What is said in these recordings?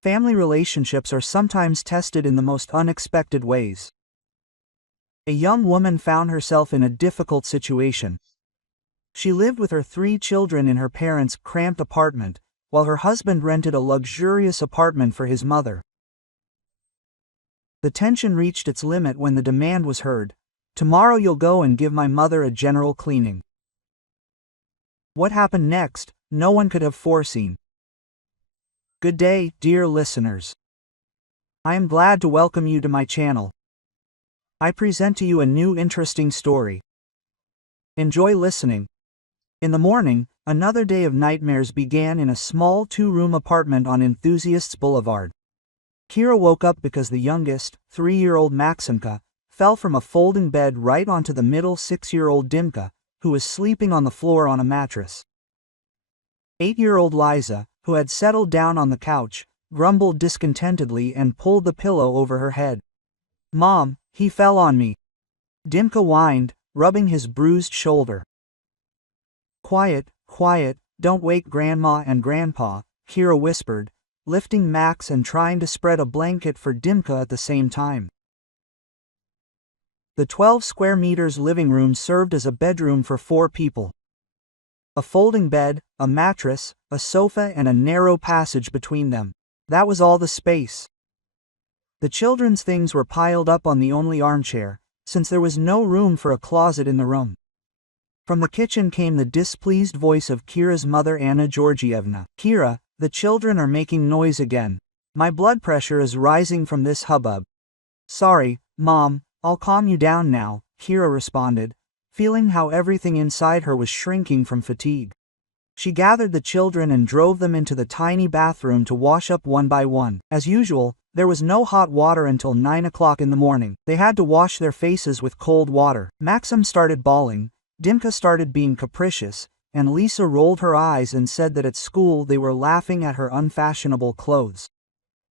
Family relationships are sometimes tested in the most unexpected ways. A young woman found herself in a difficult situation. She lived with her 3 children in her parents' cramped apartment, while her husband rented a luxurious apartment for his mother. The tension reached its limit when the demand was heard, "Tomorrow you'll go and give my mother a general cleaning." What happened next, no one could have foreseen. Good day, dear listeners. I am glad to welcome you to my channel. I present to you a new interesting story. Enjoy listening. In the morning, another day of nightmares began in a small 2-room apartment on Enthusiasts Boulevard. Kira woke up because the youngest, 3-year-old Maximka, fell from a folding bed right onto the middle 6-year-old Dimka, who was sleeping on the floor on a mattress. 8-year-old Liza, who had settled down on the couch, grumbled discontentedly and pulled the pillow over her head. "Mom, he fell on me," Dimka whined, rubbing his bruised shoulder. "Quiet, quiet, don't wake Grandma and Grandpa," Kira whispered, lifting Max and trying to spread a blanket for Dimka at the same time. The 12 square meters living room served as a bedroom for 4 people. A folding bed, a mattress, a sofa and a narrow passage between them. That was all the space. The children's things were piled up on the only armchair, since there was no room for a closet in the room. From the kitchen came the displeased voice of Kira's mother Anna Georgievna. "Kira, the children are making noise again. My blood pressure is rising from this hubbub." "Sorry, Mom, I'll calm you down now," Kira responded, feeling how everything inside her was shrinking from fatigue. She gathered the children and drove them into the tiny bathroom to wash up one by one. As usual, there was no hot water until 9 o'clock in the morning. They had to wash their faces with cold water. Maxim started bawling, Dimka started being capricious, and Lisa rolled her eyes and said that at school they were laughing at her unfashionable clothes.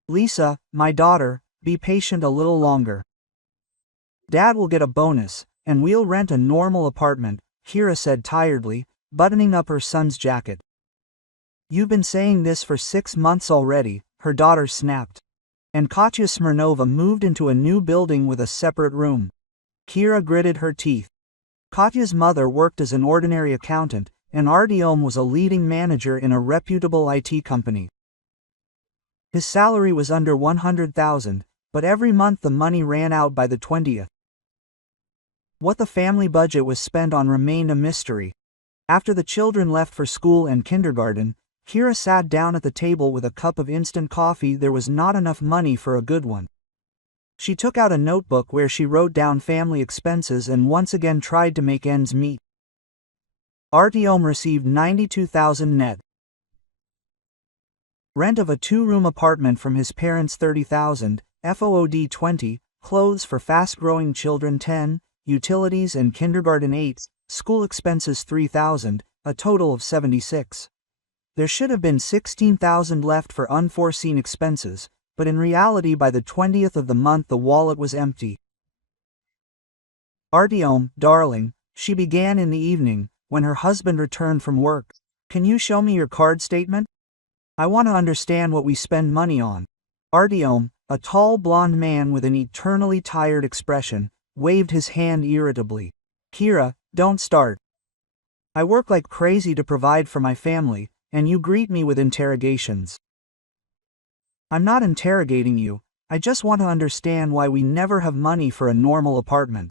"Lisa, my daughter, be patient a little longer. Dad will get a bonus, and we'll rent a normal apartment," Kira said tiredly, buttoning up her son's jacket. "You've been saying this for 6 months already," her daughter snapped. "And Katya Smirnova moved into a new building with a separate room." Kira gritted her teeth. Katya's mother worked as an ordinary accountant, and Artyom was a leading manager in a reputable IT company. His salary was under 100,000, but every month the money ran out by the 20th. What the family budget was spent on remained a mystery. After the children left for school and kindergarten, Kira sat down at the table with a cup of instant coffee. There was not enough money for a good one. She took out a notebook where she wrote down family expenses and once again tried to make ends meet. Artyom received 92,000 net. Rent of a 2-room apartment from his parents 30,000, FOOD 20, clothes for fast-growing children 10, utilities and kindergarten 8, school expenses 3,000, a total of 76. There should have been 16,000 left for unforeseen expenses, but in reality by the 20th of the month the wallet was empty. "Artyom, darling," she began in the evening, when her husband returned from work, "can you show me your card statement? I want to understand what we spend money on." Artyom, a tall blonde man with an eternally tired expression, waved his hand irritably. "Kira, don't start. I work like crazy to provide for my family, and you greet me with interrogations." "I'm not interrogating you, I just want to understand why we never have money for a normal apartment."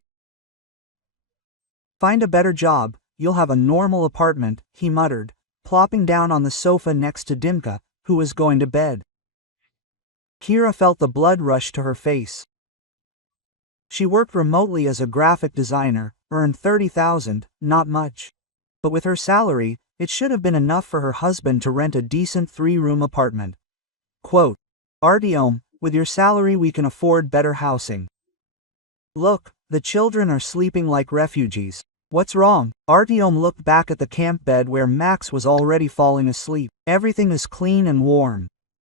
"Find a better job, you'll have a normal apartment," he muttered, plopping down on the sofa next to Dimka, who was going to bed. Kira felt the blood rush to her face. She worked remotely as a graphic designer, earned 30,000, not much. But with her salary, it should have been enough for her husband to rent a decent 3-room apartment. Quote, "Artyom, with your salary we can afford better housing. Look, the children are sleeping like refugees. What's wrong?" Artyom looked back at the camp bed where Max was already falling asleep. "Everything is clean and warm.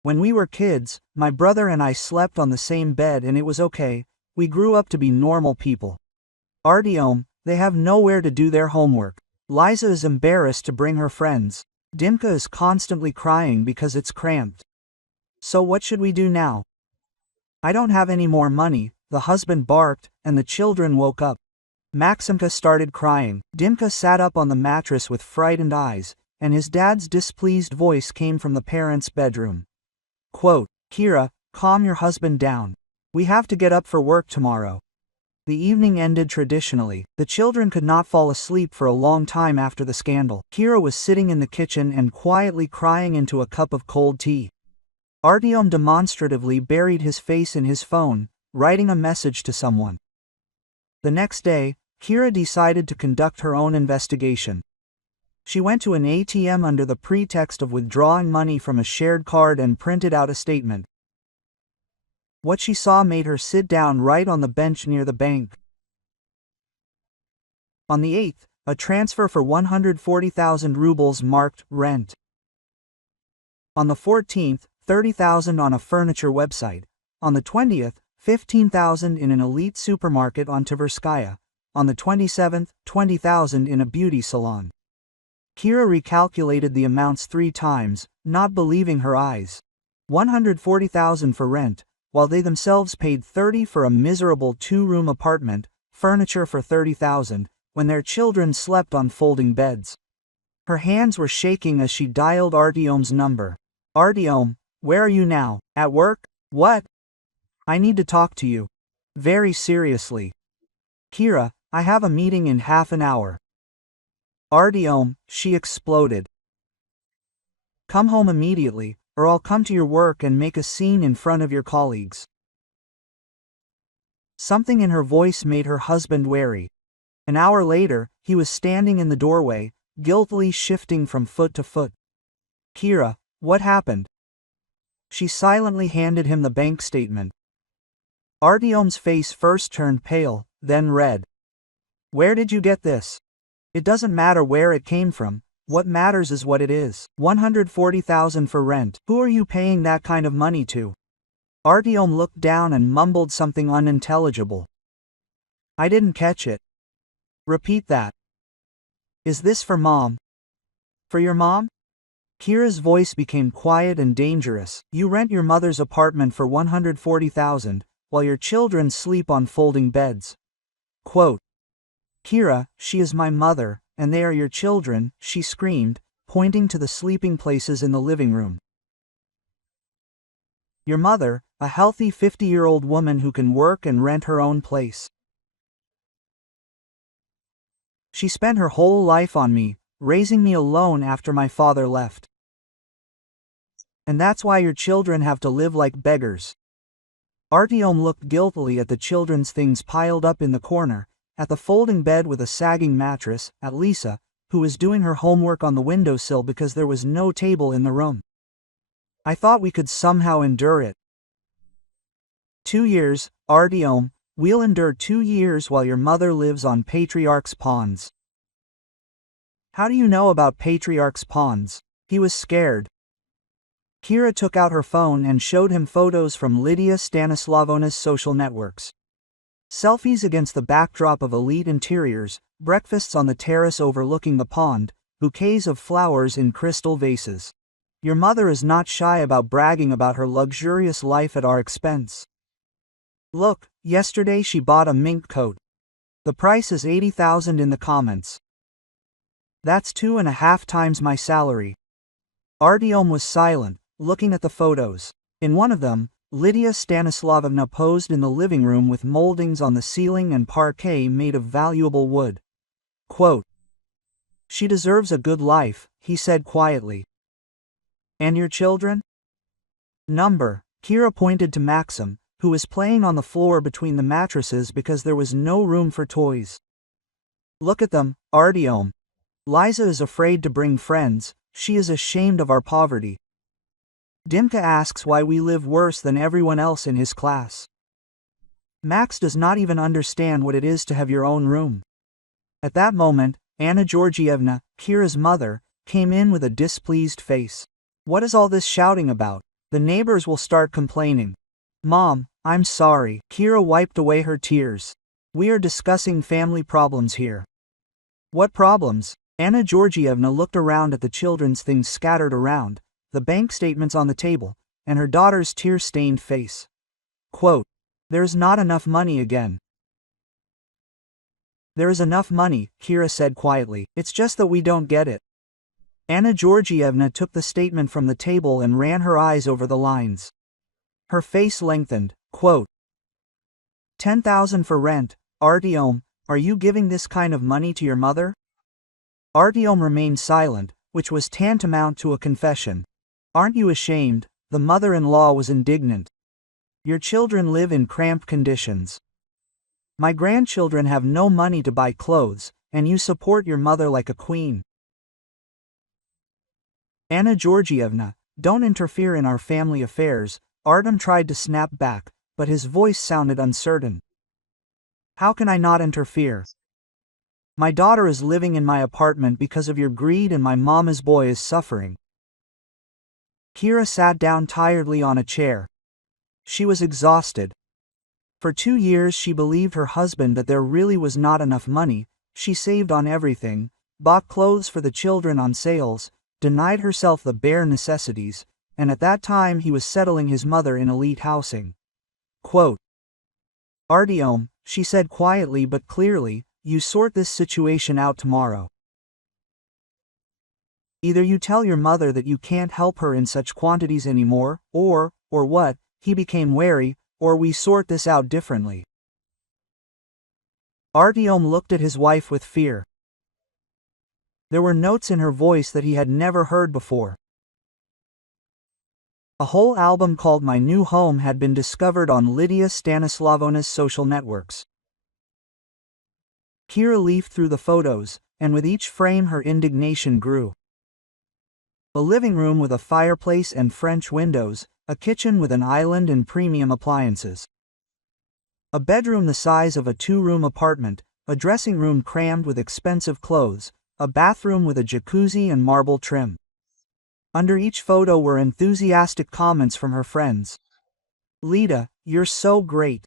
When we were kids, my brother and I slept on the same bed and it was okay. We grew up to be normal people. Artyom, they have nowhere to do their homework. Liza is embarrassed to bring her friends. Dimka is constantly crying because it's cramped. So what should we do now? I don't have any more money, the husband barked, and the children woke up. Maximka started crying. Dimka sat up on the mattress with frightened eyes, and his dad's displeased voice came from the parents' bedroom. Quote, Kira, calm your husband down. We have to get up for work tomorrow. The evening ended traditionally. The children could not fall asleep for a long time after the scandal. Kira was sitting in the kitchen and quietly crying into a cup of cold tea. Artyom demonstratively buried his face in his phone, writing a message to someone. The next day, Kira decided to conduct her own investigation. She went to an ATM under the pretext of withdrawing money from a shared card and printed out a statement. What she saw made her sit down right on the bench near the bank. On the 8th, a transfer for 140,000 rubles marked rent. On the 14th, 30,000 on a furniture website. On the 20th, 15,000 in an elite supermarket on Tverskaya. On the 27th, 20,000 in a beauty salon. Kira recalculated the amounts 3 times, not believing her eyes. 140,000 for rent, while they themselves paid 30 for a miserable 2-room apartment, furniture for 30,000, when their children slept on folding beds. Her hands were shaking as she dialed Artyom's number. Artyom, where are you now? At work? What? I need to talk to you. Very seriously. Kira, I have a meeting in half an hour. Artyom, she exploded. Come home immediately, or I'll come to your work and make a scene in front of your colleagues. Something in her voice made her husband wary. An hour later, he was standing in the doorway, guiltily shifting from foot to foot. Kira, what happened? She silently handed him the bank statement. Artyom's face first turned pale, then red. Where did you get this? It doesn't matter where it came from. What matters is what it is. 140,000 for rent. Who are you paying that kind of money to? Artyom looked down and mumbled something unintelligible. I didn't catch it. Repeat that. Is this for mom? For your mom? Kira's voice became quiet and dangerous. You rent your mother's apartment for 140,000, while your children sleep on folding beds. Quote. Kira, she is my mother, and they are your children, she screamed, pointing to the sleeping places in the living room. Your mother, a healthy 50-year-old woman who can work and rent her own place. She spent her whole life on me, raising me alone after my father left. And that's why your children have to live like beggars. Artyom looked guiltily at the children's things piled up in the corner, at the folding bed with a sagging mattress, at Lisa, who was doing her homework on the windowsill because there was no table in the room. I thought we could somehow endure it. 2 years, Artyom, we'll endure 2 years while your mother lives on Patriarch's ponds. How do you know about Patriarch's ponds? He was scared. Kira took out her phone and showed him photos from Lydia Stanislavovna's social networks. Selfies against the backdrop of elite interiors, breakfasts on the terrace overlooking the pond, bouquets of flowers in crystal vases. Your mother is not shy about bragging about her luxurious life at our expense. Look, yesterday she bought a mink coat. The price is 80,000 in the comments. That's 2.5 times my salary. Artyom was silent, looking at the photos. In one of them, Lydia Stanislavovna posed in the living room with moldings on the ceiling and parquet made of valuable wood. Quote, she deserves a good life, he said quietly. And your children? Number. Kira pointed to Maxim, who was playing on the floor between the mattresses because there was no room for toys. Look at them, Artyom. Liza is afraid to bring friends, she is ashamed of our poverty. Dimka asks why we live worse than everyone else in his class. Max does not even understand what it is to have your own room. At that moment, Anna Georgievna, Kira's mother, came in with a displeased face. What is all this shouting about? The neighbors will start complaining. Mom, I'm sorry. Kira wiped away her tears. We are discussing family problems here. What problems? Anna Georgievna looked around at the children's things scattered around, the bank statements on the table, and her daughter's tear-stained face. Quote, "There's not enough money again." "There is enough money," Kira said quietly, "it's just that we don't get it." Anna Georgievna took the statement from the table and ran her eyes over the lines. Her face lengthened. Quote, 10,000 for rent. Artyom, are you giving this kind of money to your mother? Artyom remained silent, which was tantamount to a confession. Aren't you ashamed? The mother-in-law was indignant. Your children live in cramped conditions. My grandchildren have no money to buy clothes, and you support your mother like a queen. Anna Georgievna, don't interfere in our family affairs. Artyom tried to snap back, but his voice sounded uncertain. How can I not interfere? My daughter is living in my apartment because of your greed and my mama's boy is suffering. Kira sat down tiredly on a chair. She was exhausted. For 2 years she believed her husband that there really was not enough money. She saved on everything, bought clothes for the children on sales, denied herself the bare necessities, and at that time he was settling his mother in elite housing. Quote, Artyom, she said quietly but clearly, you sort this situation out tomorrow. Either you tell your mother that you can't help her in such quantities anymore, or what, he became wary, or we sort this out differently. Artyom looked at his wife with fear. There were notes in her voice that he had never heard before. A whole album called My New Home had been discovered on Lydia Stanislavovna's social networks. Kira leafed through the photos, and with each frame her indignation grew. A living room with a fireplace and French windows, a kitchen with an island and premium appliances. A bedroom the size of a 2-room apartment, a dressing room crammed with expensive clothes, a bathroom with a jacuzzi and marble trim. Under each photo were enthusiastic comments from her friends. Lida, you're so great.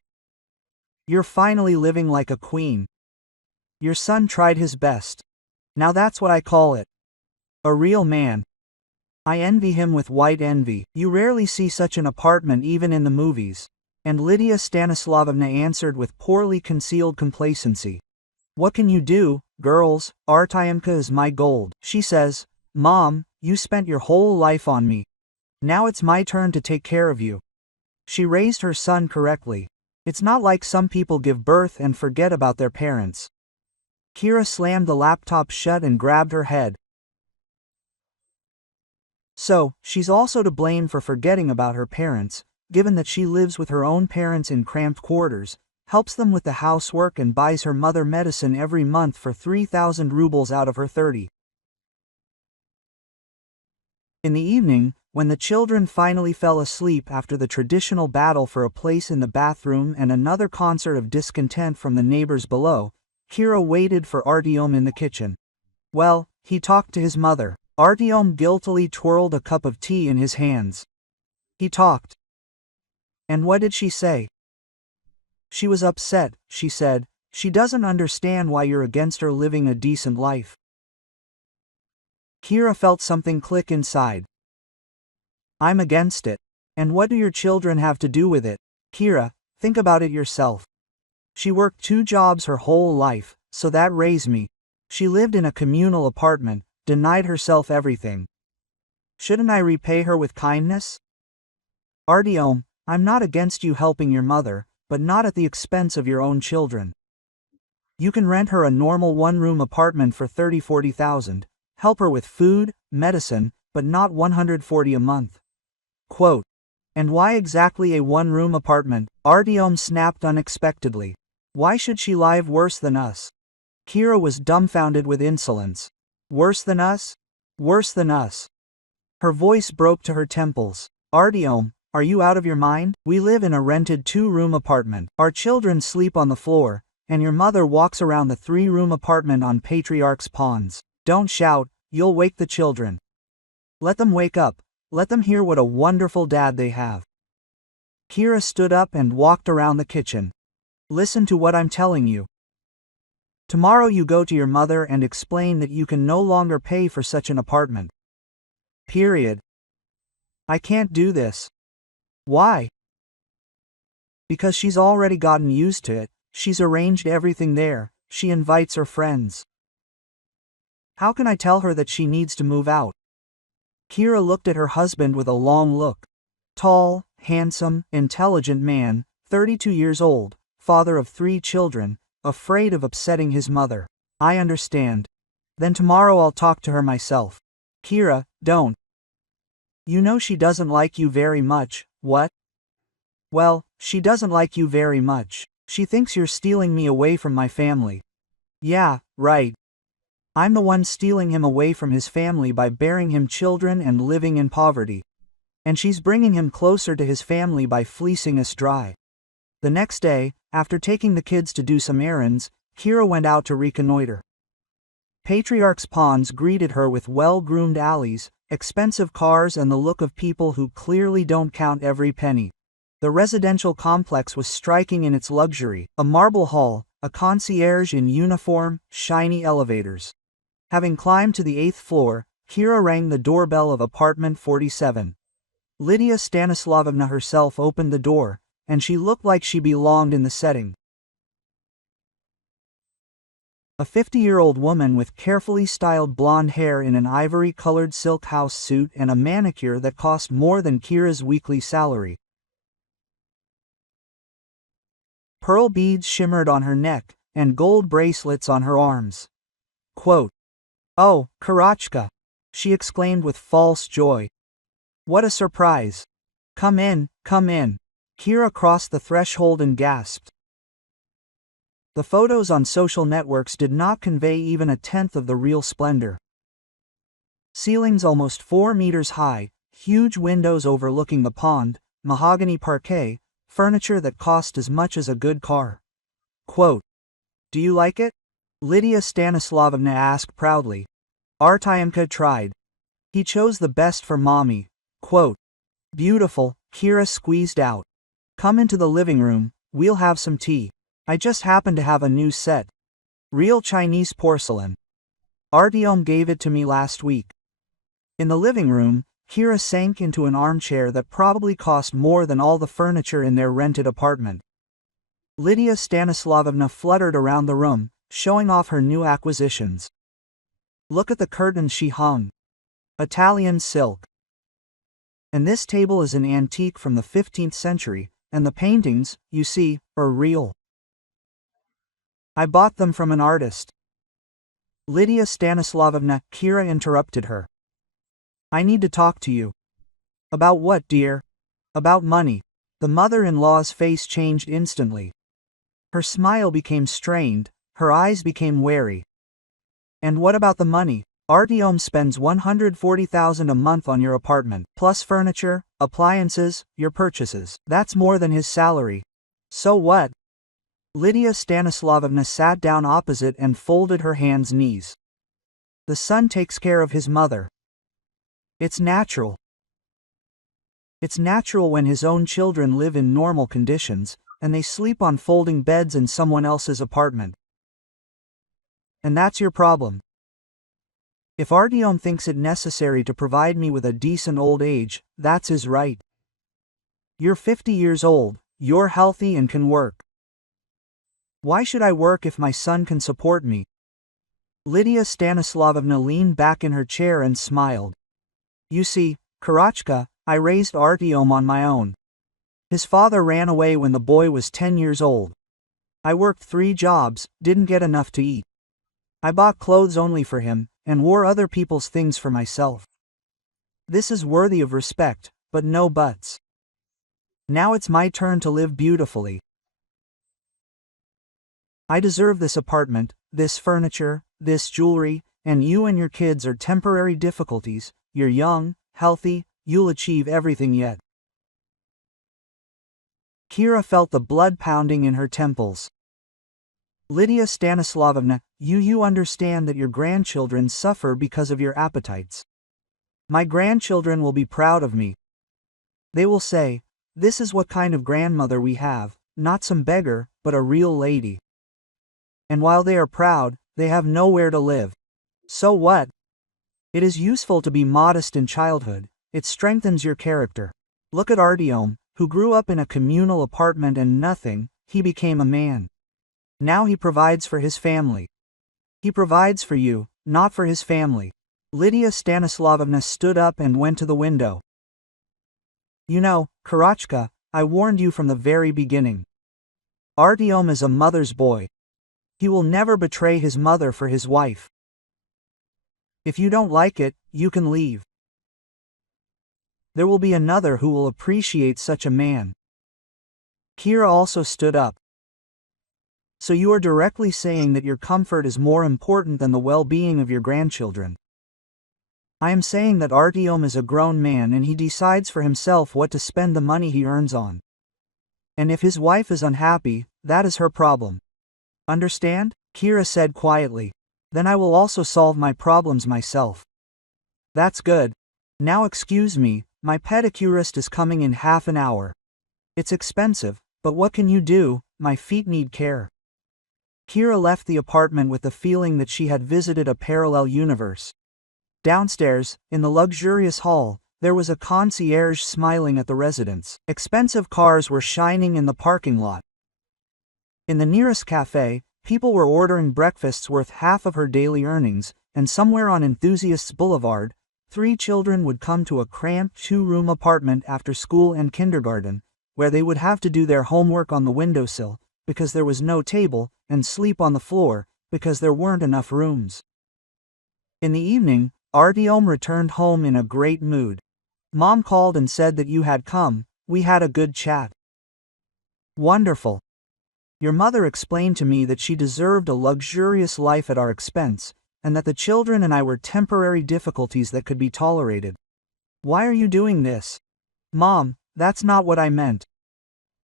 You're finally living like a queen. Your son tried his best. Now that's what I call it. A real man. I envy him with white envy. You rarely see such an apartment even in the movies. And Lydia Stanislavovna answered with poorly concealed complacency. What can you do, girls? Artyomka is my gold. She says, Mom, you spent your whole life on me. Now it's my turn to take care of you. She raised her son correctly. It's not like some people give birth and forget about their parents. Kira slammed the laptop shut and grabbed her head. So, she's also to blame for forgetting about her parents, given that she lives with her own parents in cramped quarters, helps them with the housework and buys her mother medicine every month for 3,000 rubles out of her 30. In the evening, when the children finally fell asleep after the traditional battle for a place in the bathroom and another concert of discontent from the neighbors below, Kira waited for Artyom in the kitchen. Well, he talked to his mother. Artyom guiltily twirled a cup of tea in his hands. He talked. And what did she say? She was upset, she said. She doesn't understand why you're against her living a decent life. Kira felt something click inside. I'm against it. And what do your children have to do with it? Kira, think about it yourself. She worked 2 jobs her whole life, so that raised me. She lived in a communal apartment, denied herself everything. Shouldn't I repay her with kindness? Artyom, I'm not against you helping your mother, but not at the expense of your own children. You can rent her a normal 1-room apartment for 30-40,000, help her with food, medicine, but not 140 a month. Quote, and why exactly a 1-room apartment? Artyom snapped unexpectedly. Why should she live worse than us? Kira was dumbfounded with insolence. Worse than us? Worse than us. Her voice broke to her temples. Artyom, are you out of your mind? We live in a rented 2-room apartment. Our children sleep on the floor, and your mother walks around the 3-room apartment on Patriarch's pawns. Don't shout, you'll wake the children. Let them wake up. Let them hear what a wonderful dad they have. Kira stood up and walked around the kitchen. Listen to what I'm telling you. Tomorrow you go to your mother and explain that you can no longer pay for such an apartment. Period. I can't do this. Why? Because she's already gotten used to it, she's arranged everything there, she invites her friends. How can I tell her that she needs to move out? Kira looked at her husband with a long look. Tall, handsome, intelligent man, 32 years old, father of 3 children, afraid of upsetting his mother. I understand. Then tomorrow I'll talk to her myself. Kira, don't. You know she doesn't like you very much, what? Well, she doesn't like you very much. She thinks you're stealing me away from my family. Yeah, right. I'm the one stealing him away from his family by bearing him children and living in poverty. And she's bringing him closer to his family by fleecing us dry. The next day, after taking the kids to do some errands, Kira went out to reconnoiter. Patriarch's pawns greeted her with well-groomed alleys, expensive cars and the look of people who clearly don't count every penny. The residential complex was striking in its luxury, a marble hall, a concierge in uniform, shiny elevators. Having climbed to the 8th floor, Kira rang the doorbell of apartment 47. Lydia Stanislavovna herself opened the door, and she looked like she belonged in the setting. A 50-year-old woman with carefully styled blonde hair in an ivory-colored silk house suit and a manicure that cost more than Kira's weekly salary. Pearl beads shimmered on her neck, and gold bracelets on her arms. Quote, "Oh, Karachka!" she exclaimed with false joy. "What a surprise! Come in, come in." Kira crossed the threshold and gasped. The photos on social networks did not convey even a tenth of the real splendor. Ceilings almost 4 meters high, huge windows overlooking the pond, mahogany parquet, furniture that cost as much as a good car. Quote, "Do you like it?" Lydia Stanislavovna asked proudly. Artyomka tried. "He chose the best for mommy." Quote, "Beautiful," Kira squeezed out. "Come into the living room, we'll have some tea. I just happen to have a new set. Real Chinese porcelain. Artyom gave it to me last week." In the living room, Kira sank into an armchair that probably cost more than all the furniture in their rented apartment. Lydia Stanislavovna fluttered around the room, showing off her new acquisitions. "Look at the curtains she hung. Italian silk. And this table is an antique from the 15th century, and the paintings, you see, are real. I bought them from an artist." Lydia Stanislavovna, Kira interrupted her. "I need to talk to you." "About what, dear?" "About money." The mother-in-law's face changed instantly. Her smile became strained, her eyes became wary. "And what about the money? Artyom spends 140,000 a month on your apartment, plus furniture, appliances, your purchases. That's more than his salary. So what?" Lydia Stanislavovna sat down opposite and folded her hands' knees. "The son takes care of his mother. It's natural. It's natural when his own children live in normal conditions, and they sleep on folding beds in someone else's apartment. And that's your problem. If Artyom thinks it necessary to provide me with a decent old age, that's his right. You're 50 years old, you're healthy and can work. Why should I work if my son can support me?" Lydia Stanislavovna leaned back in her chair and smiled. "You see, Karachka, I raised Artyom on my own. His father ran away when the boy was 10 years old. I worked 3 jobs, didn't get enough to eat. I bought clothes only for him, and wore other people's things for myself. This is worthy of respect, but no buts. Now it's my turn to live beautifully. I deserve this apartment, this furniture, this jewelry, and you and your kids are temporary difficulties. You're young, healthy, you'll achieve everything yet." Kira felt the blood pounding in her temples. "Lydia Stanislavovna, you understand that your grandchildren suffer because of your appetites. My grandchildren will be proud of me. They will say, 'This is what kind of grandmother we have, not some beggar, but a real lady.' And while they are proud, they have nowhere to live. So what? It is useful to be modest in childhood, it strengthens your character. Look at Artyom, who grew up in a communal apartment and nothing, he became a man. Now he provides for his family. He provides for you, not for his family. Lydia Stanislavovna stood up and went to the window. You know, Karachka, I warned you from the very beginning. Artyom is a mother's boy. He will never betray his mother for his wife. If you don't like it, you can leave. There will be another who will appreciate such a man. Kira also stood up. So you are directly saying that your comfort is more important than the well-being of your grandchildren. I am saying that Artyom is a grown man and he decides for himself what to spend the money he earns on. And if his wife is unhappy, that is her problem. Understand? Kira said quietly. Then I will also solve my problems myself. That's good. Now excuse me, my pedicurist is coming in half an hour. It's expensive, but what can you do, my feet need care. Kira left the apartment with the feeling that she had visited a parallel universe. Downstairs, in the luxurious hall, there was a concierge smiling at the residents. Expensive cars were shining in the parking lot. In the nearest cafe, people were ordering breakfasts worth half of her daily earnings, and somewhere on Enthusiasts Boulevard, 3 children would come to a cramped 2-room apartment after school and kindergarten, where they would have to do their homework on the windowsill, because there was no table, and sleep on the floor, because there weren't enough rooms. In the evening, Artyom returned home in a great mood. Mom called and said that you had come, we had a good chat. Wonderful. Your mother explained to me that she deserved a luxurious life at our expense, and that the children and I were temporary difficulties that could be tolerated. Why are you doing this? Mom, that's not what I meant.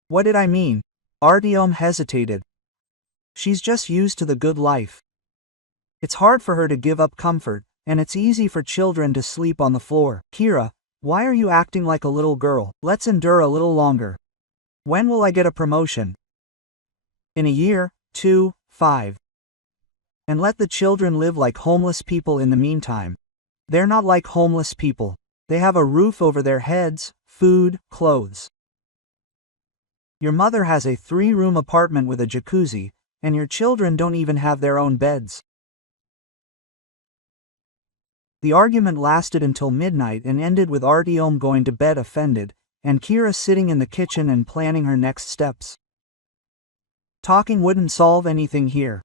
What did I mean? Artyom hesitated. She's just used to the good life. It's hard for her to give up comfort, and it's easy for children to sleep on the floor. Kira, why are you acting like a little girl? Let's endure a little longer. When will I get a promotion? In a year, 2, 5. And let the children live like homeless people in the meantime. They're not like homeless people. They have a roof over their heads, food, clothes. Your mother has a 3-room apartment with a jacuzzi, and your children don't even have their own beds. The argument lasted until midnight and ended with Artyom going to bed offended, and Kira sitting in the kitchen and planning her next steps. Talking wouldn't solve anything here.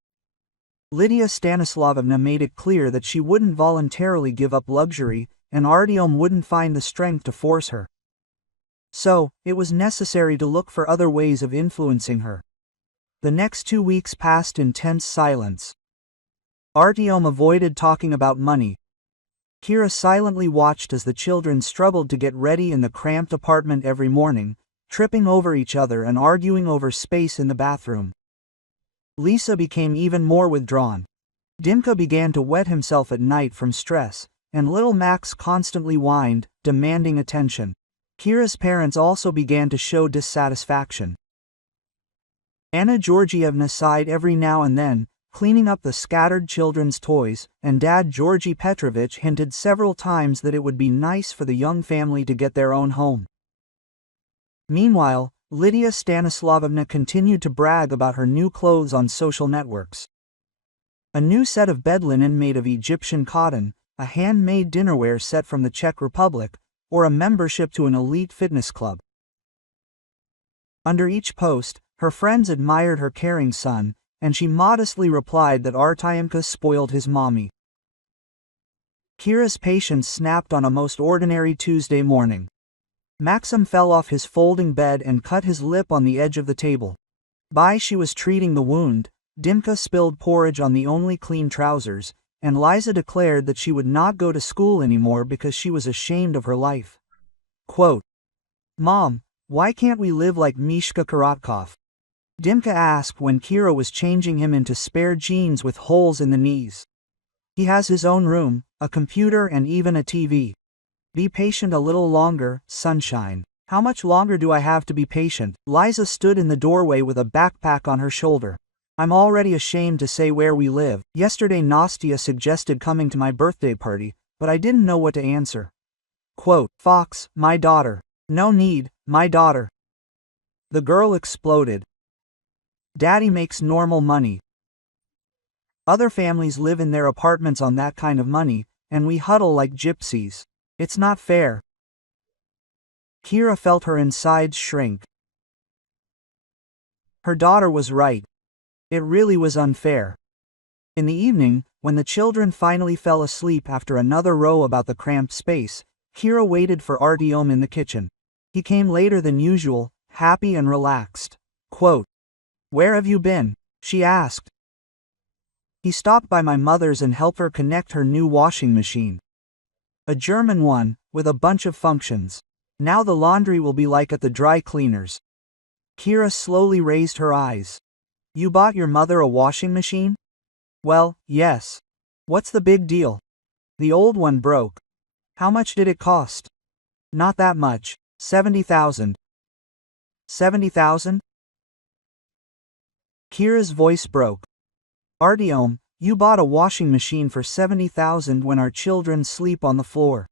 Lydia Stanislavovna made it clear that she wouldn't voluntarily give up luxury, and Artyom wouldn't find the strength to force her. So, it was necessary to look for other ways of influencing her. The next 2 weeks passed in tense silence. Artyom avoided talking about money. Kira silently watched as the children struggled to get ready in the cramped apartment every morning, tripping over each other and arguing over space in the bathroom. Lisa became even more withdrawn. Dimka began to wet himself at night from stress, and little Max constantly whined, demanding attention. Kira's parents also began to show dissatisfaction. Anna Georgievna sighed every now and then, cleaning up the scattered children's toys, and Dad Georgy Petrovich hinted several times that it would be nice for the young family to get their own home. Meanwhile, Lydia Stanislavovna continued to brag about her new clothes on social networks. A new set of bed linen made of Egyptian cotton, a handmade dinnerware set from the Czech Republic, or a membership to an elite fitness club. Under each post, her friends admired her caring son, and she modestly replied that Artyomka spoiled his mommy. Kira's patience snapped on a most ordinary Tuesday morning. Maxim fell off his folding bed and cut his lip on the edge of the table. She was treating the wound, Dimka spilled porridge on the only clean trousers, and Liza declared that she would not go to school anymore because she was ashamed of her life. Quote, "Mom, why can't we live like Mishka Korotkov?" Dimka asked when Kira was changing him into spare jeans with holes in the knees. "He has his own room, a computer and even a TV. Be patient a little longer, sunshine." "How much longer do I have to be patient?" Liza stood in the doorway with a backpack on her shoulder. "I'm already ashamed to say where we live. Yesterday Nastia suggested coming to my birthday party, but I didn't know what to answer." Quote, "Fox, my daughter. No need, My daughter. The girl exploded. Daddy makes normal money. Other families live in their apartments on that kind of money, and we huddle like gypsies. It's not fair. Kira felt her insides shrink. Her daughter was right. It really was unfair. In the evening, when the children finally fell asleep after another row about the cramped space, Kira waited for Artyom in the kitchen. He came later than usual, happy and relaxed. Quote, "Where have you been?" she asked. He stopped by my mother's and helped her connect her new washing machine. A German one, with a bunch of functions. Now the laundry will be like at the dry cleaners. Kira slowly raised her eyes. You bought your mother a washing machine? Well, yes. What's the big deal? The old one broke. How much did it cost? Not that much. 70,000. 70,000? Kira's voice broke. Artyom, you bought a washing machine for 70,000 when our children sleep on the floor.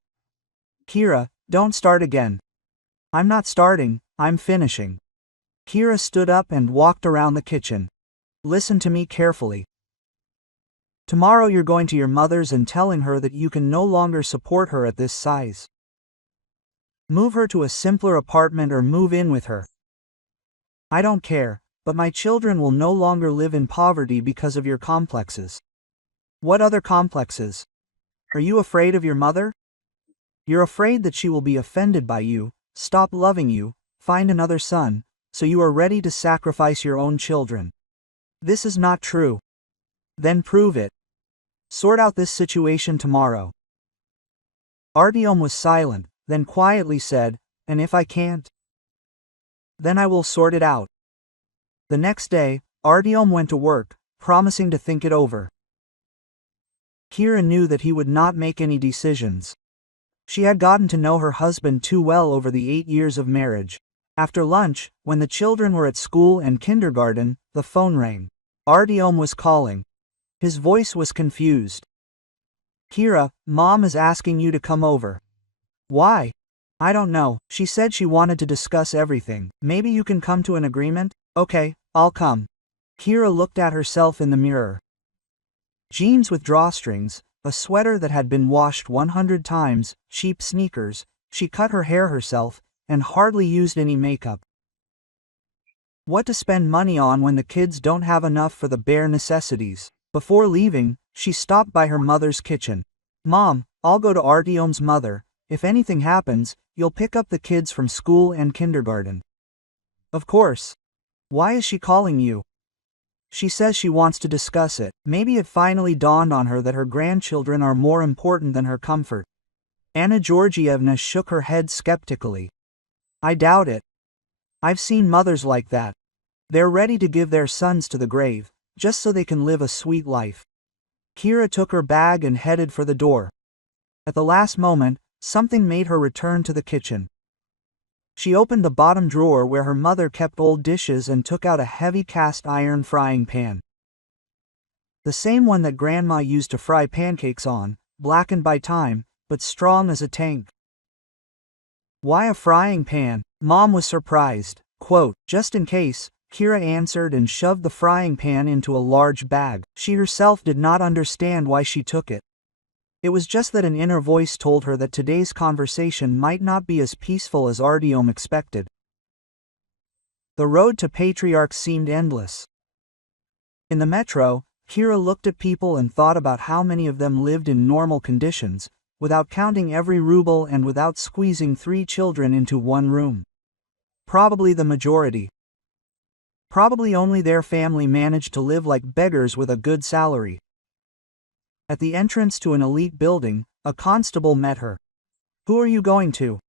Kira, don't start again. I'm not starting, I'm finishing. Kira stood up and walked around the kitchen. Listen to me carefully. Tomorrow you're going to your mother's and telling her that you can no longer support her at this size. Move her to a simpler apartment or move in with her. I don't care, but my children will no longer live in poverty because of your complexes. What other complexes? Are you afraid of your mother? You're afraid that she will be offended by you, stop loving you, find another son, so you are ready to sacrifice your own children. This is not true. Then prove it. Sort out this situation tomorrow. Artyom was silent, then quietly said, and if I can't? Then I will sort it out. The next day, Artyom went to work, promising to think it over. Kira knew that he would not make any decisions. She had gotten to know her husband too well over the 8 years of marriage. After lunch, when the children were at school and kindergarten, the phone rang. Artyom was calling. His voice was confused. Kira, Mom is asking you to come over. Why? I don't know. She said she wanted to discuss everything. Maybe you can come to an agreement? Okay, I'll come. Kira looked at herself in the mirror. Jeans with drawstrings, a sweater that had been washed 100 times, cheap sneakers, she cut her hair herself, and hardly used any makeup. What to spend money on when the kids don't have enough for the bare necessities? Before leaving, she stopped by her mother's kitchen. Mom, I'll go to Artyom's mother. If anything happens, you'll pick up the kids from school and kindergarten. Of course. Why is she calling you? She says she wants to discuss it. Maybe it finally dawned on her that her grandchildren are more important than her comfort. Anna Georgievna shook her head skeptically. I doubt it. I've seen mothers like that. They're ready to give their sons to the grave, just so they can live a sweet life. Kira took her bag and headed for the door. At the last moment, something made her return to the kitchen. She opened the bottom drawer where her mother kept old dishes and took out a heavy cast iron frying pan. The same one that Grandma used to fry pancakes on, blackened by time, but strong as a tank. Why a frying pan? Mom was surprised. Quote, just in case, Kira answered and shoved the frying pan into a large bag. She herself did not understand why she took it. It was just that an inner voice told her that today's conversation might not be as peaceful as Artyom expected. The road to Patriarch seemed endless. In the metro, Kira looked at people and thought about how many of them lived in normal conditions, without counting every ruble and without squeezing 3 children into one room. Probably the majority. Probably only their family managed to live like beggars with a good salary. At the entrance to an elite building, a constable met her. Who are you going to?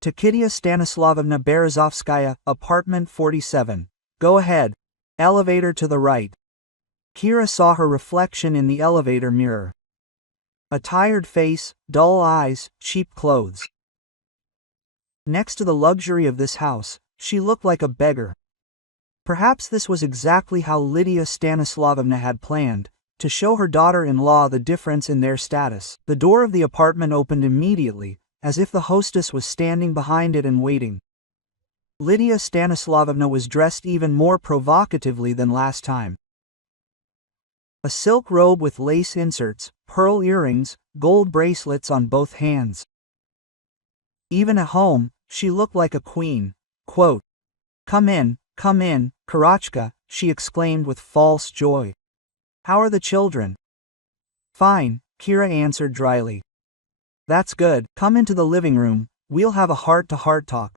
To Kitia Stanislavovna Berezovskaya, apartment 47. Go ahead. Elevator to the right. Kira saw her reflection in the elevator mirror. A tired face, dull eyes, cheap clothes. Next to the luxury of this house, she looked like a beggar. Perhaps this was exactly how Lydia Stanislavovna had planned, to show her daughter-in-law the difference in their status. The door of the apartment opened immediately, as if the hostess was standing behind it and waiting. Lydia Stanislavovna was dressed even more provocatively than last time. A silk robe with lace inserts, pearl earrings, gold bracelets on both hands. Even at home, she looked like a queen. Quote, come in, Karachka," she exclaimed with false joy. "How are the children?" "Fine," Kira answered dryly. "That's good, come into the living room, we'll have a heart-to-heart talk."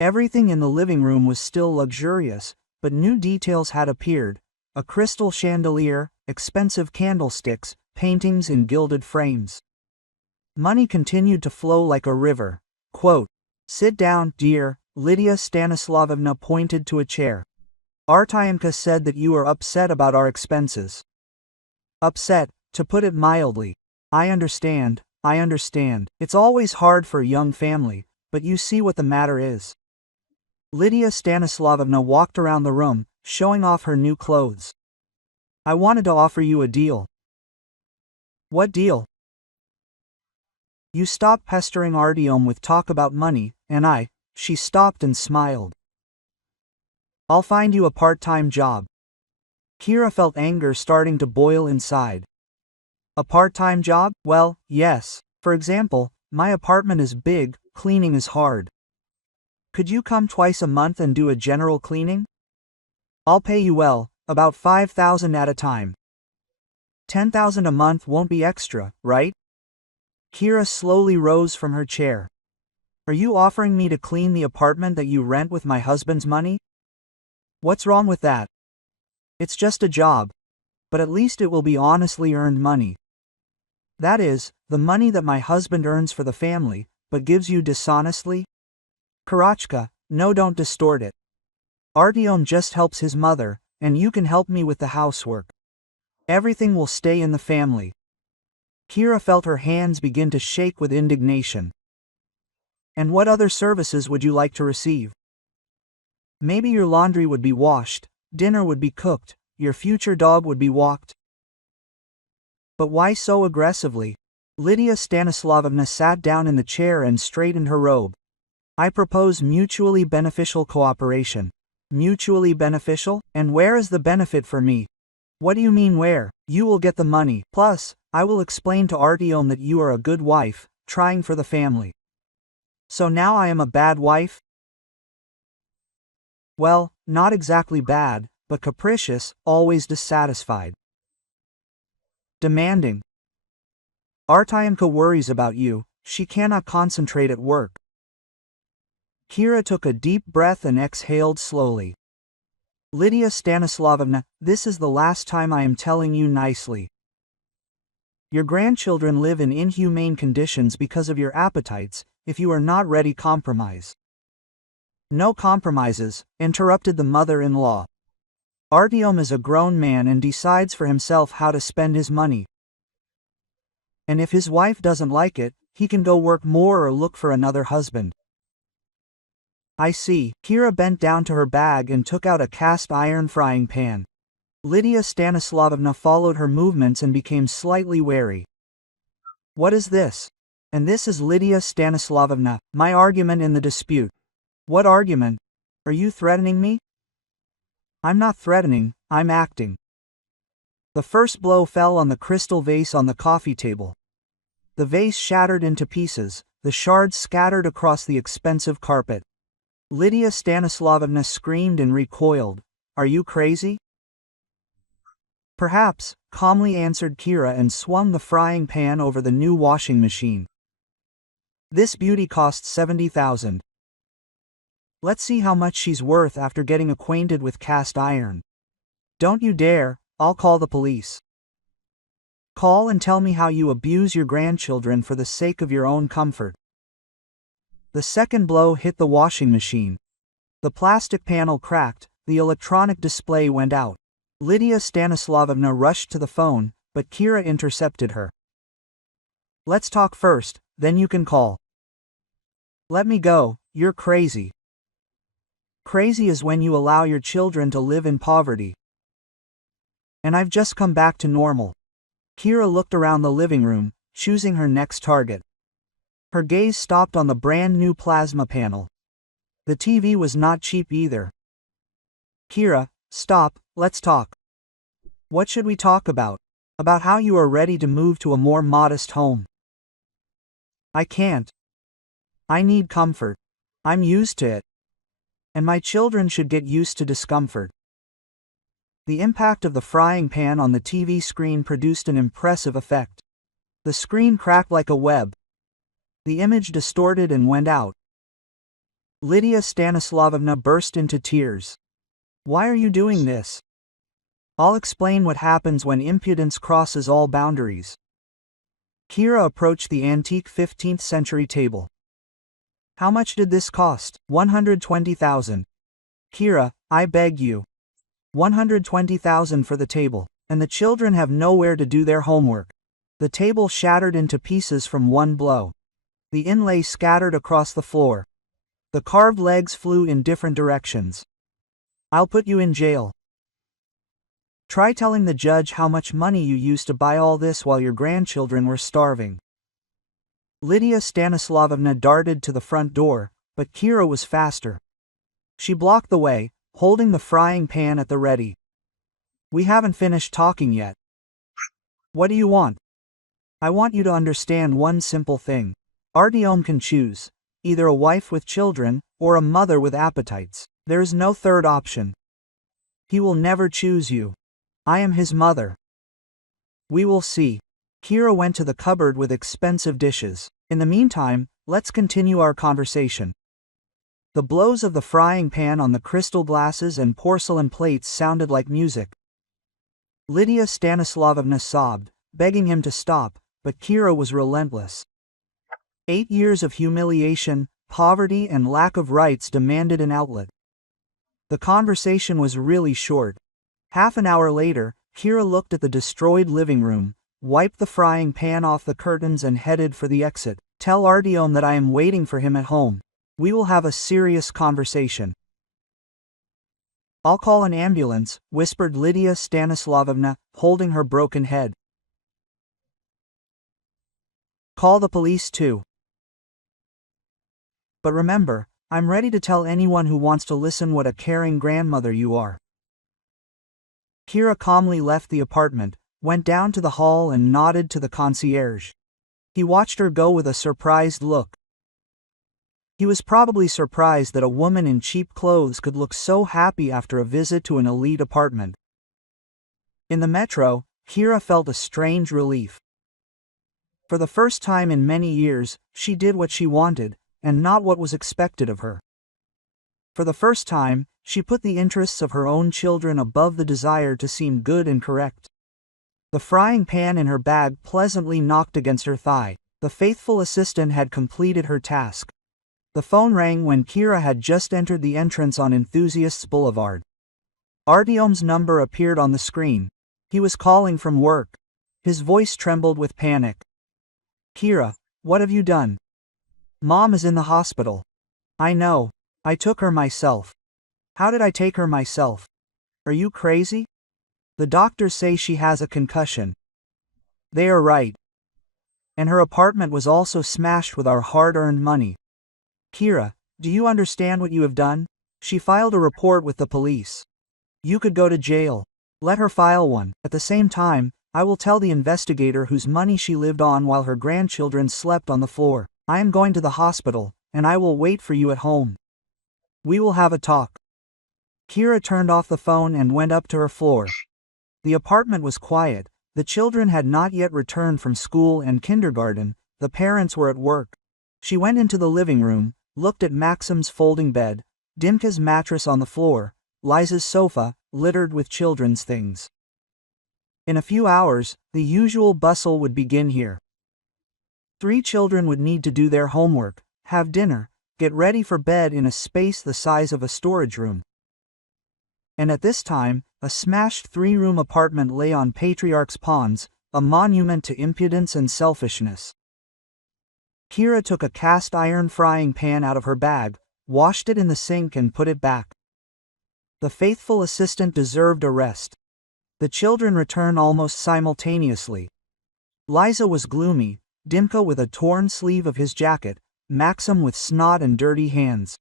Everything in the living room was still luxurious, but new details had appeared: a crystal chandelier, expensive candlesticks, paintings in gilded frames. Money continued to flow like a river. Quote, "Sit down, dear," Lydia Stanislavovna pointed to a chair. "Artyomka said that you are upset about our expenses." "Upset, to put it mildly. I understand. It's always hard for a young family, but you see what the matter is." Lydia Stanislavovna walked around the room, showing off her new clothes. "I wanted to offer you a deal." "What deal?" "You stop pestering Artyom with talk about money, and she stopped and smiled. "I'll find you a part-time job." Kira felt anger starting to boil inside. A part-time job? Well, yes. For example, my apartment is big, cleaning is hard. Could you come twice a month and do a general cleaning? I'll pay you well, about 5,000 at a time. 10,000 a month won't be extra, right? Kira slowly rose from her chair. "Are you offering me to clean the apartment that you rent with my husband's money? What's wrong with that? It's just a job. But at least it will be honestly earned money. That is, the money that my husband earns for the family, but gives you dishonestly." "Karachka, no, don't distort it. Artyom just helps his mother, and you can help me with the housework. Everything will stay in the family." Kira felt her hands begin to shake with indignation. "And what other services would you like to receive? Maybe your laundry would be washed, dinner would be cooked, your future dog would be walked." "But why so aggressively?" Lydia Stanislavovna sat down in the chair and straightened her robe. "I propose mutually beneficial cooperation." "Mutually beneficial? And where is the benefit for me?" "What do you mean where? You will get the money. Plus, I will explain to Artyom that you are a good wife, trying for the family." "So now I am a bad wife?" "Well, not exactly bad, but capricious, always dissatisfied. Demanding. Artyomka worries about you, she cannot concentrate at work." Kira took a deep breath and exhaled slowly. "Lydia Stanislavovna, this is the last time I am telling you nicely. Your grandchildren live in inhumane conditions because of your appetites. If you are not ready, compromise." "No compromises," interrupted the mother-in-law. "Artyom is a grown man and decides for himself how to spend his money. And if his wife doesn't like it, he can go work more or look for another husband." "I see." Kira bent down to her bag and took out a cast-iron frying pan. Lydia Stanislavovna followed her movements and became slightly wary. "What is this?" "And this is Lydia Stanislavovna, my argument in the dispute." "What argument? Are you threatening me?" "I'm not threatening, I'm acting." The first blow fell on the crystal vase on the coffee table. The vase shattered into pieces, the shards scattered across the expensive carpet. Lydia Stanislavovna screamed and recoiled. "Are you crazy?" "Perhaps," calmly answered Kira and swung the frying pan over the new washing machine. "This beauty costs 70,000. Let's see how much she's worth after getting acquainted with cast iron." "Don't you dare, I'll call the police." "Call and tell me how you abuse your grandchildren for the sake of your own comfort." The second blow hit the washing machine. The plastic panel cracked, the electronic display went out. Lydia Stanislavovna rushed to the phone, but Kira intercepted her. "Let's talk first, then you can call." "Let me go, you're crazy." "Crazy is when you allow your children to live in poverty. And I've just come back to normal." Kira looked around the living room, choosing her next target. Her gaze stopped on the brand new plasma panel. The TV was not cheap either. Kira, stop, let's talk. What should we talk about? About how you are ready to move to a more modest home. I can't. I need comfort. I'm used to it. And my children should get used to discomfort. The impact of the frying pan on the TV screen produced an impressive effect. The screen cracked like a web. The image distorted and went out. Lydia Stanislavovna burst into tears. Why are you doing this? I'll explain what happens when impudence crosses all boundaries. Kira approached the antique 15th century table. How much did this cost? 120,000. Kira, I beg you. 120,000 for the table, and the children have nowhere to do their homework. The table shattered into pieces from one blow. The inlay scattered across the floor. The carved legs flew in different directions. I'll put you in jail. Try telling the judge how much money you used to buy all this while your grandchildren were starving. Lydia Stanislavovna darted to the front door, but Kira was faster. She blocked the way, holding the frying pan at the ready. We haven't finished talking yet. What do you want? I want you to understand one simple thing. Artyom can choose, either a wife with children, or a mother with appetites. There is no third option. He will never choose you. I am his mother. We will see. Kira went to the cupboard with expensive dishes. In the meantime, let's continue our conversation. The blows of the frying pan on the crystal glasses and porcelain plates sounded like music. Lydia Stanislavovna sobbed, begging him to stop, but Kira was relentless. 8 years of humiliation, poverty and lack of rights demanded an outlet. The conversation was really short. Half an hour later, Kira looked at the destroyed living room, wiped the frying pan off the curtains and headed for the exit. Tell Artyom that I am waiting for him at home. We will have a serious conversation. I'll call an ambulance, whispered Lydia Stanislavovna, holding her broken head. Call the police too. But remember, I'm ready to tell anyone who wants to listen what a caring grandmother you are. Kira calmly left the apartment, went down to the hall and nodded to the concierge. He watched her go with a surprised look. He was probably surprised that a woman in cheap clothes could look so happy after a visit to an elite apartment. In the metro, Kira felt a strange relief. For the first time in many years, she did what she wanted, and not what was expected of her. For the first time, she put the interests of her own children above the desire to seem good and correct. The frying pan in her bag pleasantly knocked against her thigh. The faithful assistant had completed her task. The phone rang when Kira had just entered the entrance on Enthusiasts Boulevard. Artyom's number appeared on the screen. He was calling from work. His voice trembled with panic. Kira, what have you done? Mom is in the hospital. I know. I took her myself. How did I take her myself? Are you crazy? The doctors say she has a concussion. They are right. And her apartment was also smashed with our hard-earned money. Kira, do you understand what you have done? She filed a report with the police. You could go to jail. Let her file one. At the same time, I will tell the investigator whose money she lived on while her grandchildren slept on the floor. I am going to the hospital, and I will wait for you at home. We will have a talk. Kira turned off the phone and went up to her floor. The apartment was quiet. The children had not yet returned from school and kindergarten. The parents were at work. She went into the living room, looked at Maxim's folding bed, Dimka's mattress on the floor, Liza's sofa, littered with children's things. In a few hours, the usual bustle would begin here. 3 children would need to do their homework, have dinner, get ready for bed in a space the size of a storage room. And at this time, a smashed 3-room apartment lay on Patriarch's Ponds, a monument to impudence and selfishness. Kira took a cast-iron frying pan out of her bag, washed it in the sink and put it back. The faithful assistant deserved a rest. The children returned almost simultaneously. Liza was gloomy, Dimka with a torn sleeve of his jacket, Maxim with snot and dirty hands.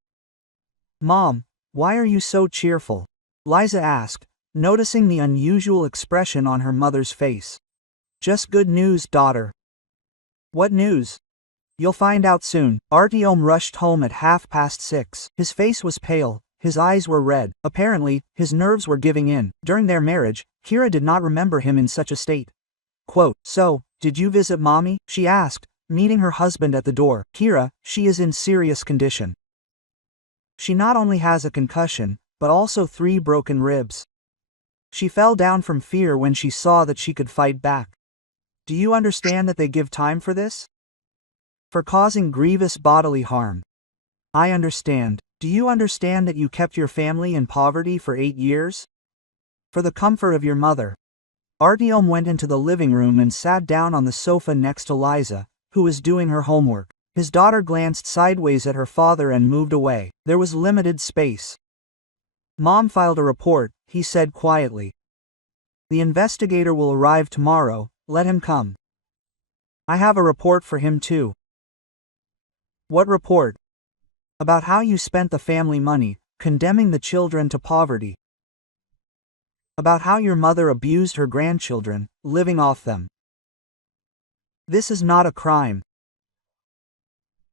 Mom, why are you so cheerful? Liza asked, noticing the unusual expression on her mother's face. Just good news, daughter. What news? You'll find out soon. Artyom rushed home at 6:30. His face was pale, his eyes were red. Apparently, his nerves were giving in. During their marriage, Kira did not remember him in such a state. Quote, "So, did you visit mommy?" she asked, meeting her husband at the door. Kira, she is in serious condition. She not only has a concussion, but also 3 broken ribs. She fell down from fear when she saw that she could fight back. Do you understand that they give time for this? For causing grievous bodily harm. I understand. Do you understand that you kept your family in poverty for 8 years? For the comfort of your mother. Artyom went into the living room and sat down on the sofa next to Liza, who was doing her homework. His daughter glanced sideways at her father and moved away. There was limited space. Mom filed a report, he said quietly. The investigator will arrive tomorrow, let him come. I have a report for him too. What report? About how you spent the family money, condemning the children to poverty. About how your mother abused her grandchildren, living off them. This is not a crime.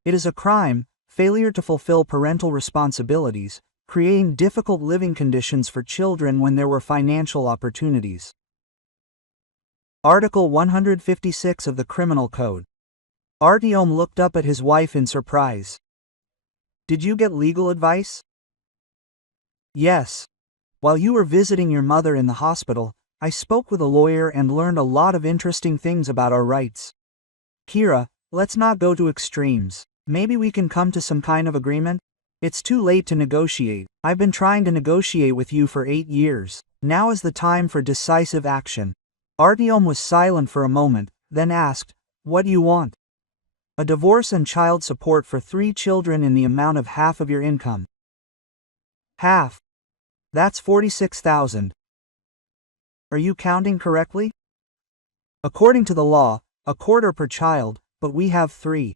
It is a crime, failure to fulfill parental responsibilities, creating difficult living conditions for children when there were financial opportunities. Article 156 of the Criminal Code. Artyom looked up at his wife in surprise. Did you get legal advice? Yes. While you were visiting your mother in the hospital, I spoke with a lawyer and learned a lot of interesting things about our rights. Kira, let's not go to extremes. Maybe we can come to some kind of agreement? It's too late to negotiate. I've been trying to negotiate with you for 8 years. Now is the time for decisive action. Artyom was silent for a moment, then asked, what do you want? A divorce and child support for 3 children in the amount of half of your income. Half. That's 46,000. Are you counting correctly? According to the law, a quarter per child, but we have 3.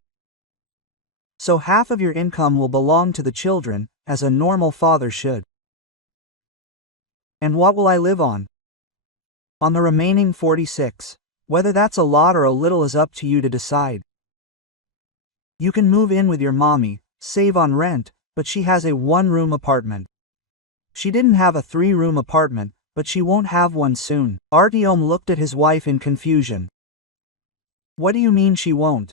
So half of your income will belong to the children, as a normal father should. And what will I live on? On the remaining 46. Whether that's a lot or a little is up to you to decide. You can move in with your mommy, save on rent, but she has a 1-room apartment. She didn't have a 3-room apartment, but she won't have one soon. Artyom looked at his wife in confusion. What do you mean she won't?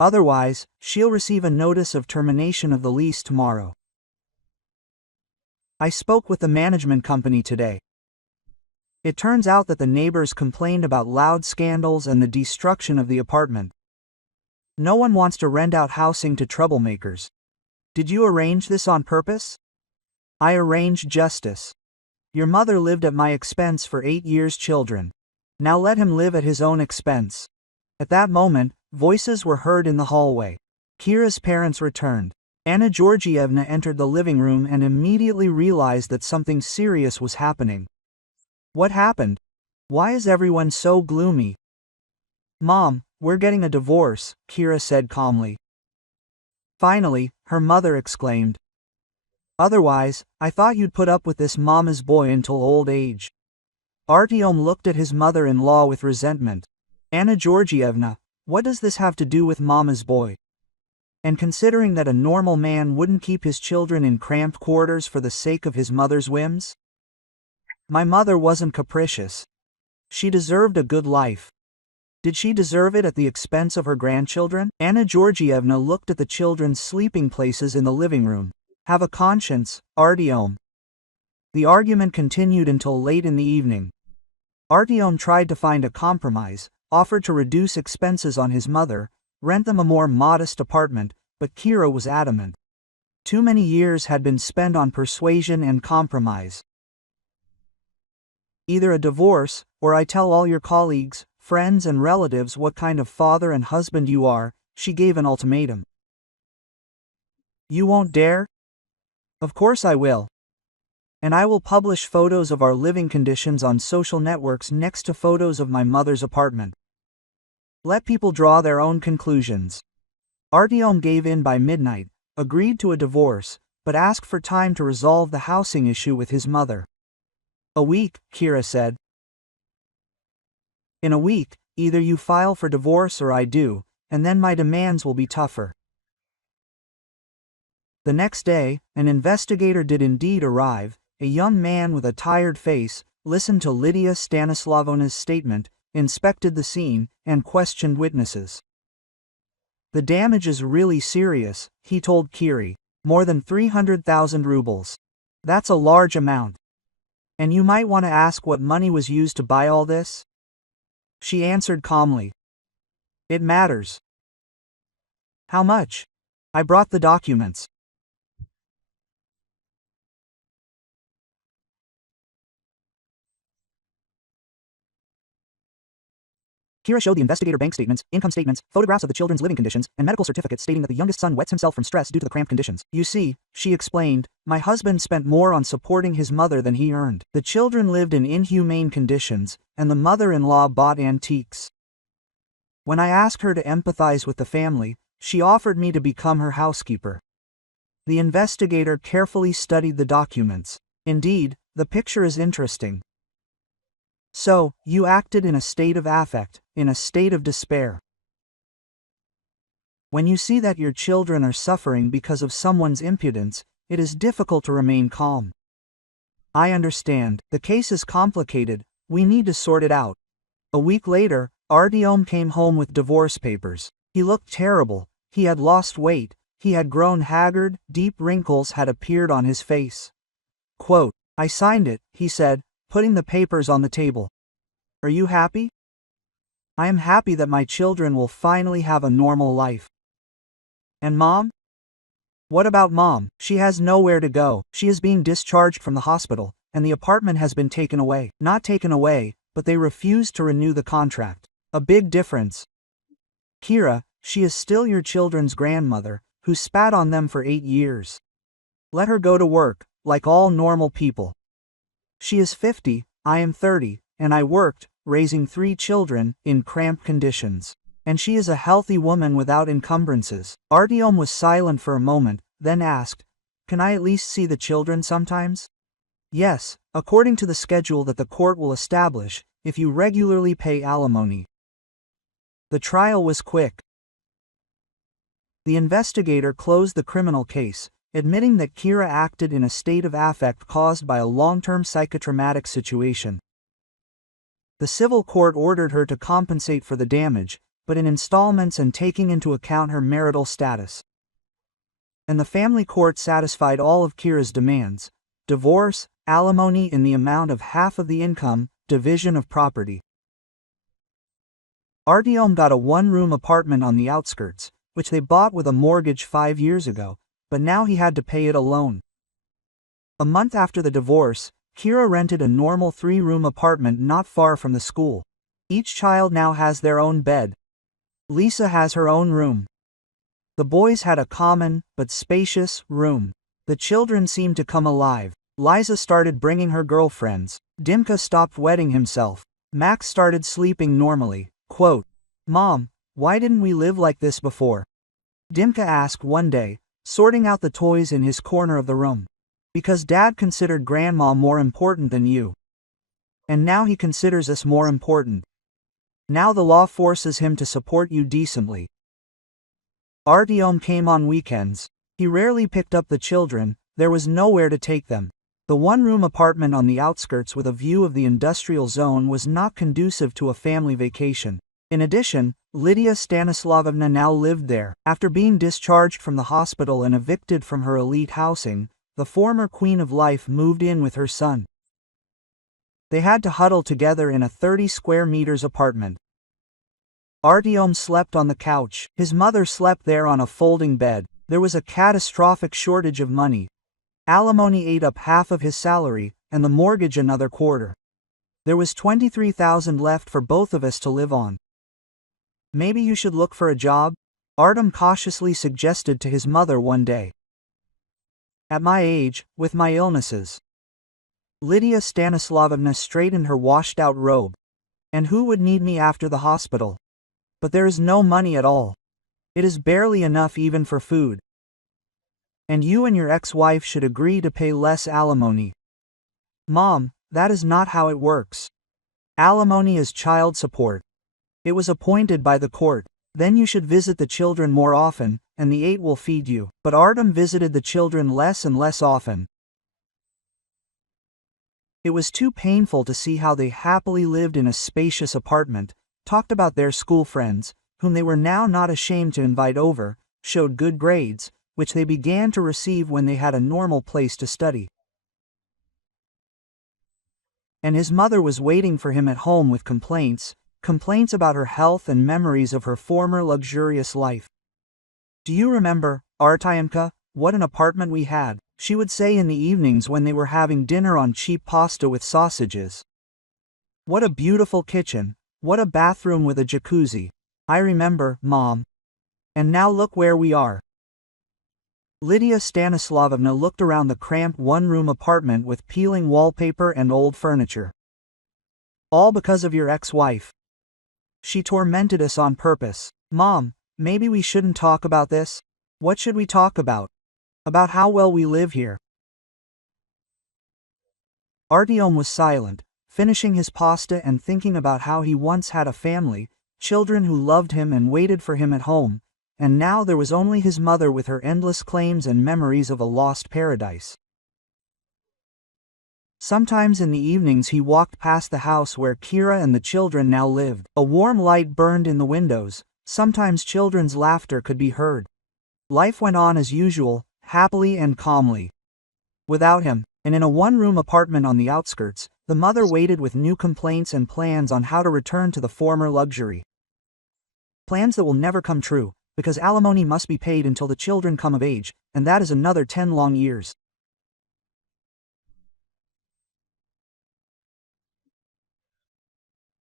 Otherwise, she'll receive a notice of termination of the lease tomorrow. I spoke with the management company today. It turns out that the neighbors complained about loud scandals and the destruction of the apartment. No one wants to rent out housing to troublemakers. Did you arrange this on purpose? I arranged justice. Your mother lived at my expense for 8 years, children. Now let him live at his own expense. At that moment, voices were heard in the hallway. Kira's parents returned. Anna Georgievna entered the living room and immediately realized that something serious was happening. What happened? Why is everyone so gloomy? Mom, we're getting a divorce, Kira said calmly. Finally, her mother exclaimed. Otherwise, I thought you'd put up with this mama's boy until old age. Artyom looked at his mother-in-law with resentment. Anna Georgievna, what does this have to do with mama's boy? And considering that a normal man wouldn't keep his children in cramped quarters for the sake of his mother's whims? My mother wasn't capricious. She deserved a good life. Did she deserve it at the expense of her grandchildren? Anna Georgievna looked at the children's sleeping places in the living room. Have a conscience, Artyom. The argument continued until late in the evening. Artyom tried to find a compromise, offered to reduce expenses on his mother, rent them a more modest apartment, but Kira was adamant. Too many years had been spent on persuasion and compromise. Either a divorce, or I tell all your colleagues, friends and relatives what kind of father and husband you are, she gave an ultimatum. You won't dare? Of course I will. And I will publish photos of our living conditions on social networks next to photos of my mother's apartment. Let people draw their own conclusions. Artyom gave in by midnight, agreed to a divorce, but asked for time to resolve the housing issue with his mother. "A week," Kira said. "In a week, either you file for divorce or I do, and then my demands will be tougher." The next day, an investigator did indeed arrive, a young man with a tired face, listened to Lydia Stanislavovna's statement, inspected the scene, and questioned witnesses. "The damage is really serious," he told Kiri. "More than 300,000 rubles. That's a large amount. And you might want to ask what money was used to buy all this?" She answered calmly. "It matters." "How much?" "I brought the documents." Kira showed the investigator bank statements, income statements, photographs of the children's living conditions, and medical certificates stating that the youngest son wets himself from stress due to the cramped conditions. "You see," she explained, "my husband spent more on supporting his mother than he earned. The children lived in inhumane conditions, and the mother-in-law bought antiques. When I asked her to empathize with the family, she offered me to become her housekeeper." The investigator carefully studied the documents. Indeed, the picture is interesting. "So, you acted in a state of affect, in a state of despair. When you see that your children are suffering because of someone's impudence, it is difficult to remain calm. I understand, the case is complicated, we need to sort it out." A week later, Artyom came home with divorce papers. He looked terrible, he had lost weight, he had grown haggard, deep wrinkles had appeared on his face. Quote, "I signed it," he said, putting the papers on the table. "Are you happy?" "I am happy that my children will finally have a normal life." "And Mom?" "What about Mom? She has nowhere to go, she is being discharged from the hospital, and the apartment has been taken away." "Not taken away, but they refused to renew the contract. A big difference." "Kira, she is still your children's grandmother, who spat on them for 8 years. Let her go to work, like all normal people. She is 50, I am 30, and I worked, raising 3 children, in cramped conditions. And she is a healthy woman without encumbrances." Artyom was silent for a moment, then asked, "Can I at least see the children sometimes?" "Yes, according to the schedule that the court will establish, if you regularly pay alimony." The trial was quick. The investigator closed the criminal case, admitting that Kira acted in a state of affect caused by a long-term psychotraumatic situation. The civil court ordered her to compensate for the damage, but in installments and taking into account her marital status. And the family court satisfied all of Kira's demands: divorce, alimony in the amount of half of the income, division of property. Artyom got a one-room apartment on the outskirts, which they bought with a mortgage 5 years ago, but now he had to pay it alone. A month after the divorce, Kira rented a normal 3-room apartment not far from the school. Each child now has their own bed. Lisa has her own room. The boys had a common, but spacious, room. The children seemed to come alive. Liza started bringing her girlfriends. Dimka stopped wetting himself. Max started sleeping normally. Quote, "Mom, why didn't we live like this before?" Dimka asked one day, sorting out the toys in his corner of the room. "Because Dad considered Grandma more important than you. And now he considers us more important. Now the law forces him to support you decently." Artyom came on weekends. He rarely picked up the children, there was nowhere to take them. The one-room apartment on the outskirts with a view of the industrial zone was not conducive to a family vacation. In addition, Lydia Stanislavovna now lived there. After being discharged from the hospital and evicted from her elite housing, the former queen of life moved in with her son. They had to huddle together in a 30 square meters apartment. Artyom slept on the couch. His mother slept there on a folding bed. There was a catastrophic shortage of money. Alimony ate up half of his salary, and the mortgage another quarter. There was 23,000 left for both of us to live on. "Maybe you should look for a job?" Artyom cautiously suggested to his mother one day. "At my age, with my illnesses." Lydia Stanislavovna straightened her washed-out robe. "And who would need me after the hospital? But there is no money at all. It is barely enough even for food." And you and your ex-wife should agree to pay less alimony. Mom, that is not how it works. Alimony is child support. It was appointed by the court. Then you should visit the children more often, and the 8 will feed you. But Artem visited the children less and less often. It was too painful to see how they happily lived in a spacious apartment, talked about their school friends, whom they were now not ashamed to invite over, showed good grades, which they began to receive when they had a normal place to study. And his mother was waiting for him at home with complaints about her health and memories of her former luxurious life. Do you remember, Artyomka, what an apartment we had, she would say in the evenings when they were having dinner on cheap pasta with sausages. What a beautiful kitchen, what a bathroom with a jacuzzi. I remember, Mom. And now look where we are. Lydia Stanislavovna looked around the cramped one-room apartment with peeling wallpaper and old furniture. All because of your ex-wife. She tormented us on purpose. Mom, maybe we shouldn't talk about this? What should we talk about? About how well we live here. Artyom was silent, finishing his pasta and thinking about how he once had a family, children who loved him and waited for him at home, and now there was only his mother with her endless claims and memories of a lost paradise. Sometimes in the evenings he walked past the house where Kira and the children now lived. A warm light burned in the windows, sometimes children's laughter could be heard. Life went on as usual, happily and calmly. Without him, and in a one-room apartment on the outskirts, the mother waited with new complaints and plans on how to return to the former luxury. Plans that will never come true, because alimony must be paid until the children come of age, and that is another 10 long years.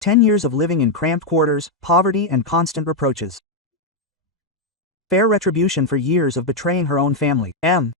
"10 years of living in cramped quarters, poverty and constant reproaches. Fair retribution for years of betraying her own family. M.